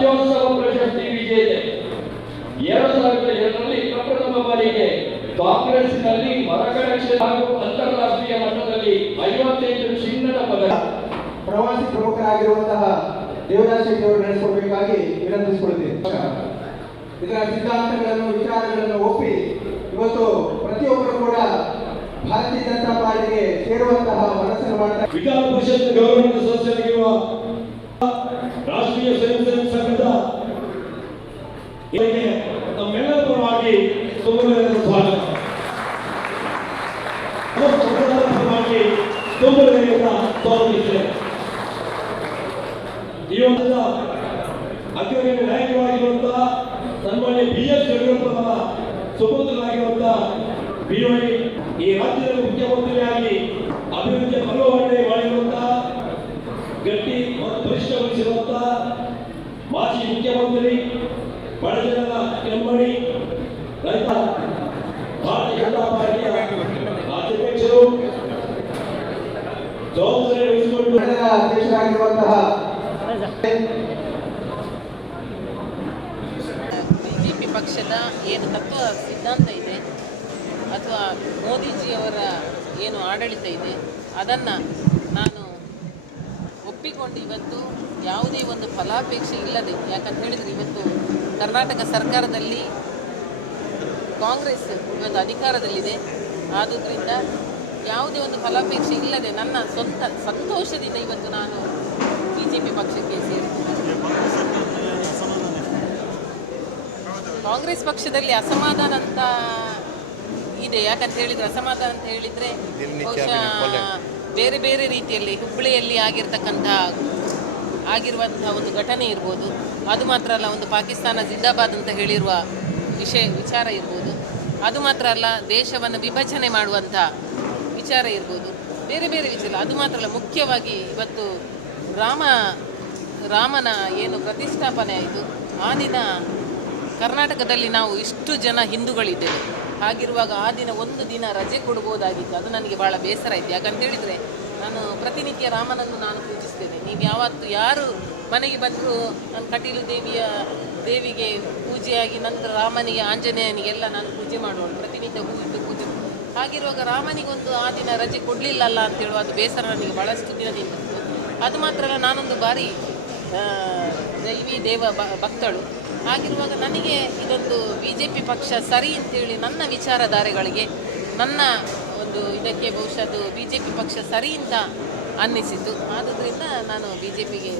ರಾಜ್ಯೋತ್ಸವ ಪ್ರಶಸ್ತಿ ವಿಜೇತೆ. 2002ರಲ್ಲಿ ಪ್ರಪ್ರಥಮ ಬಾರಿಗೆ ಕಾಂಗ್ರೆಸ್ನಲ್ಲಿ ಮರಗಳ ಕ್ಷೇತ್ರ ಹಾಗೂ ಅಂತಾರಾಷ್ಟ್ರೀಯ ಮಟ್ಟದಲ್ಲಿ 58 ಚಿನ್ನದ ಪದಕ. ಪ್ರವಾಸಿ ಪ್ರಮುಖರಾಗಿರುವಂತಹ ದೇವದಾಸ್ ಶೆಟ್ಟಿ ಅವರು ನಡೆಸಿಕೊಡಬೇಕಾಗಿ ವಿನಂತಿಸಿಕೊಳ್ತೇವೆ. ಇದರ ಸಿದ್ಧಾಂತಗಳನ್ನು ವಿಚಾರಗಳನ್ನು ಒಪ್ಪಿ ಇವತ್ತು ಪ್ರತಿಯೊಬ್ಬರು ಕೂಡ ಭಾರತೀಯ ಜನತಾ ಪಾರ್ಟಿಗೆ ಸೇರುವಂತಹ ಮನಸ್ಸನ್ನು ಮಾಡ್ತಾರೆ. ವಿಧಾನ ಪರಿಷತ್ ಗೌರವ ಸದಸ್ಯರಾಗಿರುವ ರಾಷ್ಟ್ರೀಯ ಸ್ವಯಂ ಸೇವಕ ಸಂಘದ ನಮ್ಮೆಲ್ಲರ ಪರವಾಗಿ ತುಂಬುವುದರ ಸ್ವಾಗತ. ತುಂಬುವುದರಿಂದ ಸ್ವಾಗತಿಸಿದೆ. ಈ ಒಂದು ಅತ್ಯಂತ ನಾಯಕವಾಗಿರುವಂತಹ ಸನ್ಮಾನ್ಯ BS ಯಡಿಯೂರಪ್ಪನವರ ಸುಪುತ್ರರಾಗಿರುವಂತಹ BOI ಈ ರಾಜ್ಯದ ಮುಖ್ಯಮಂತ್ರಿಯಾಗಿ ಅಭಿವೃದ್ಧಿಯ ಪರ್ವವನ್ನೇ ಮಾಡಿರುವಂತಹ ಗಟ್ಟಿ ಮತ್ತು ಪರಿಶ್ರಮಿಸಿರುವಂತಹ ಮಾಜಿ ಮುಖ್ಯಮಂತ್ರಿ, ಬಡಜನರ ಕೆಮ್ಮಣಿ, ರೈತ, ಭಾರತೀಯ ಜನತಾ ಪಾರ್ಟಿಯ ರಾಜ್ಯಾಧ್ಯಕ್ಷರು, ಜವಾಬ್ದಾರಿ ವಹಿಸಿಕೊಂಡು ಅಧ್ಯಕ್ಷರಾಗಿರುವಂತಹ ಬಿಜೆಪಿ ಪಕ್ಷದ ಏನು ತತ್ವ ಸಿದ್ಧಾಂತ ಇದೆ ಅಥವಾ ಮೋದಿಜಿಯವರ ಏನು ಆಡಳಿತ ಇದೆ ಅದನ್ನು ನಾನು ಒಪ್ಪಿಕೊಂಡು ಇವತ್ತು ಯಾವುದೇ ಒಂದು ಫಲಾಪೇಕ್ಷೆ ಇಲ್ಲದೆ, ಯಾಕಂತ ಹೇಳಿದರೆ ಇವತ್ತು ಕರ್ನಾಟಕ ಸರ್ಕಾರದಲ್ಲಿ ಕಾಂಗ್ರೆಸ್ ಇವತ್ತು ಅಧಿಕಾರದಲ್ಲಿದೆ. ಆದುದರಿಂದ ಯಾವುದೇ ಒಂದು ಫಲಾಪೇಕ್ಷೆ ಇಲ್ಲದೆ ನನ್ನ ಸ್ವಂತ ಸಂತೋಷದಿಂದ ಇವತ್ತು ನಾನು BJP ಪಕ್ಷಕ್ಕೆ ಸೇರಿದ್ದೇನೆ. ಕಾಂಗ್ರೆಸ್ ಪಕ್ಷದಲ್ಲಿ ಅಸಮಾಧಾನ ಅಂತ ಇದೆ. ಯಾಕಂತ ಹೇಳಿದರೆ ಅಸಮಾಧಾನ ಅಂತ ಹೇಳಿದರೆ ಬಹುಶಃ ಬೇರೆ ಬೇರೆ ರೀತಿಯಲ್ಲಿ ಹುಬ್ಬಳ್ಳಿಯಲ್ಲಿ ಆಗಿರುವಂತಹ ಒಂದು ಘಟನೆ ಇರ್ಬೋದು. ಅದು ಮಾತ್ರ ಅಲ್ಲ, ಒಂದು ಪಾಕಿಸ್ತಾನ ಜಿಂದಾಬಾದ್ ಅಂತ ಹೇಳಿರುವ ವಿಚಾರ ಇರ್ಬೋದು. ಅದು ಮಾತ್ರ ಅಲ್ಲ, ದೇಶವನ್ನು ವಿಭಜನೆ ಮಾಡುವಂಥ ವಿಚಾರ ಇರ್ಬೋದು. ಬೇರೆ ಬೇರೆ ವಿಚಾರ. ಅದು ಮಾತ್ರ ಅಲ್ಲ, ಮುಖ್ಯವಾಗಿ ಇವತ್ತು ರಾಮನ ಏನು ಪ್ರತಿಷ್ಠಾಪನೆ ಆಯಿತು, ಆ ದಿನ ಕರ್ನಾಟಕದಲ್ಲಿ ನಾವು ಇಷ್ಟು ಜನ ಹಿಂದೂಗಳಿದ್ದೇವೆ. ಹಾಗಿರುವಾಗ ಆ ದಿನ ಒಂದು ದಿನ ರಜೆ ಕೊಡ್ಬೋದಾಗಿತ್ತು. ಅದು ನನಗೆ ಭಾಳ ಬೇಸರ ಆಯಿತು. ಯಾಕಂತ ಹೇಳಿದರೆ ನಾನು ಪ್ರತಿನಿತ್ಯ ರಾಮನನ್ನು ನಾನು ಪೂಜಿಸ್ತೇನೆ. ನೀವು ಯಾವತ್ತು ಯಾರು ಮನೆಗೆ ಬಂದರೂ ನಾನು ಕಟೀಲು ದೇವಿಗೆ ಪೂಜೆಯಾಗಿ ನಂತರ ರಾಮನಿಗೆ, ಆಂಜನೇಯನಿಗೆಲ್ಲ ನಾನು ಪೂಜೆ ಮಾಡುವಳು. ಪ್ರತಿನಿತ್ಯ ಹೂವಿಟ್ಟು ಪೂಜೆ. ಹಾಗಿರುವಾಗ ರಾಮನಿಗೊಂದು ಆ ದಿನ ರಜೆ ಕೊಡಲಿಲ್ಲಲ್ಲ ಅಂತೇಳುವ ಅದು ಬೇಸರ ನನಗೆ ಭಾಳಷ್ಟು ದಿನದಿಂದ. ಅದು ಮಾತ್ರ ಅಲ್ಲ, ನಾನೊಂದು ಬಾರಿ ದೈವಿ ದೇವ ಭಕ್ತಳು. ಹಾಗಿರುವಾಗ ನನಗೆ ಇದೊಂದು BJP ಪಕ್ಷ ಸರಿ ಅಂತೇಳಿ ನನ್ನ ವಿಚಾರಧಾರೆಗಳಿಗೆ, ನನ್ನ ಒಂದು ಇದಕ್ಕೆ ಬಹುಶಃ ಅದು BJP ಪಕ್ಷ ಸರಿ ಅಂತ ಅನ್ನಿಸಿತು. ಆದುದರಿಂದ ನಾನು BJPಗೆ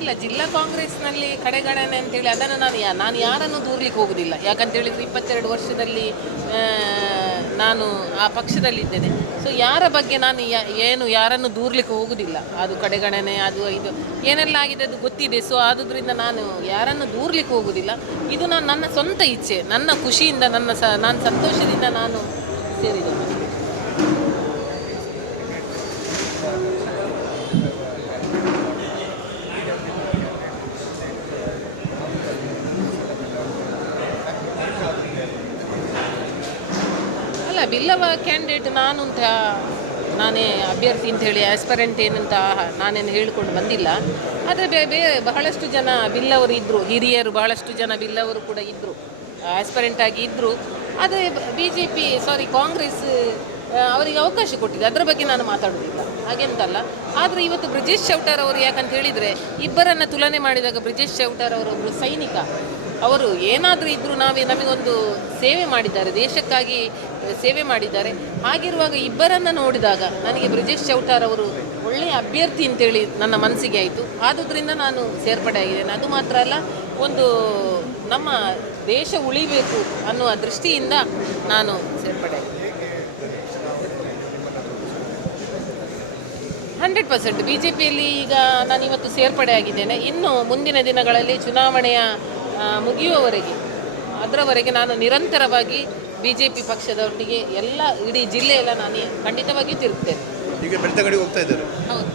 ಇಲ್ಲ, ಜಿಲ್ಲಾ ಕಾಂಗ್ರೆಸ್ನಲ್ಲಿ ಕಡೆಗಣನೆ ಅಂತೇಳಿ ಅದನ್ನು ನಾನು ಯಾರನ್ನು ದೂರ್ಲಿಕ್ಕೆ ಹೋಗೋದಿಲ್ಲ. ಯಾಕಂತ ಹೇಳಿದರೆ 22 ವರ್ಷದಲ್ಲಿ ನಾನು ಆ ಪಕ್ಷದಲ್ಲಿದ್ದೇನೆ. ಸೊ ಯಾರ ಬಗ್ಗೆ ನಾನು ಯಾರನ್ನು ದೂರ್ಲಿಕ್ಕೆ ಹೋಗೋದಿಲ್ಲ. ಅದು ಕಡೆಗಣನೆ, ಅದು ಇದು ಏನೆಲ್ಲ ಆಗಿದೆ ಅದು ಗೊತ್ತಿದೆ. ಸೊ ಆದುದರಿಂದ ನಾನು ಯಾರನ್ನು ದೂರ್ಲಿಕ್ಕೆ ಹೋಗೋದಿಲ್ಲ. ಇದು ನನ್ನ ಸ್ವಂತ ಇಚ್ಛೆ, ನನ್ನ ಖುಷಿಯಿಂದ, ನಾನು ಸಂತೋಷದಿಂದ ನಾನು ಸೇರಿದ್ದೇನೆ. ಅಲ್ಲ, ಬಿಲ್ಲವ ಕ್ಯಾಂಡಿಡೇಟ್ ನಾನೇ ಅಭ್ಯರ್ಥಿ ಅಂಥೇಳಿ ಆಸ್ಪರೆಂಟ್ ಏನಂತ ನಾನೇನು ಹೇಳಿಕೊಂಡು ಬಂದಿಲ್ಲ. ಆದರೆ ಬಹಳಷ್ಟು ಜನ ಬಿಲ್ಲವರು ಇದ್ದರು, ಹಿರಿಯರು ಬಹಳಷ್ಟು ಜನ ಬಿಲ್ಲವರು ಕೂಡ ಇದ್ದರು, ಆಸ್ಪರೆಂಟ್ ಆಗಿ ಇದ್ದರು. ಆದರೆ ಕಾಂಗ್ರೆಸ್ ಅವರಿಗೆ ಅವಕಾಶ ಕೊಟ್ಟಿದೆ. ಅದರ ಬಗ್ಗೆ ನಾನು ಮಾತಾಡೋದಿಲ್ಲ, ಹಾಗೆಂತಲ್ಲ. ಆದರೆ ಇವತ್ತು ಬ್ರಿಜೇಶ್ ಚೌಟಾರ್ ಅವರು, ಯಾಕಂತ ಹೇಳಿದರೆ ಇಬ್ಬರನ್ನು ತುಲನೆ ಮಾಡಿದಾಗ ಬ್ರಿಜೇಶ್ ಚೌಟಾರ್ ಅವರೊಬ್ಬರು ಸೈನಿಕ. ಅವರು ಏನಾದರೂ ಇದ್ದರೂ ನಮಗೊಂದು ಸೇವೆ ಮಾಡಿದ್ದಾರೆ, ದೇಶಕ್ಕಾಗಿ ಸೇವೆ ಮಾಡಿದ್ದಾರೆ. ಹಾಗಿರುವಾಗ ಇಬ್ಬರನ್ನು ನೋಡಿದಾಗ ನನಗೆ ಬ್ರಿಜೇಶ್ ಚೌಟಾರ್ ಅವರು ಒಳ್ಳೆಯ ಅಭ್ಯರ್ಥಿ ಅಂತೇಳಿ ನನ್ನ ಮನಸ್ಸಿಗೆ ಆಯಿತು. ಆದುದರಿಂದ ನಾನು ಸೇರ್ಪಡೆ ಆಗಿದ್ದೇನೆ. ಅದು ಮಾತ್ರ ಅಲ್ಲ, ಒಂದು ನಮ್ಮ ದೇಶ ಉಳಿಬೇಕು ಅನ್ನುವ ದೃಷ್ಟಿಯಿಂದ ನಾನು ಸೇರ್ಪಡೆ ಆಗಿದ್ದೇನೆ. 100% BJPಯಲ್ಲಿ ಈಗ ನಾನಿವತ್ತು ಸೇರ್ಪಡೆ ಆಗಿದ್ದೇನೆ. ಇನ್ನು ಮುಂದಿನ ದಿನಗಳಲ್ಲಿ ಚುನಾವಣೆಯ ಮುಗಿಯುವವರೆಗೆ, ಅದರವರೆಗೆ ನಾನು ನಿರಂತರವಾಗಿ BJP ಪಕ್ಷದೊಟ್ಟಿಗೆ ಇಡೀ ಜಿಲ್ಲೆಯೆಲ್ಲ ನಾನು ಖಂಡಿತವಾಗಿಯೂ ತಿರುಗ್ತೇನೆ. ಈಗ ಬೆಳ್ತಂಗಡಿಗೆ ಹೋಗ್ತಾ ಇದ್ದಾರೆ. ಹೌದು.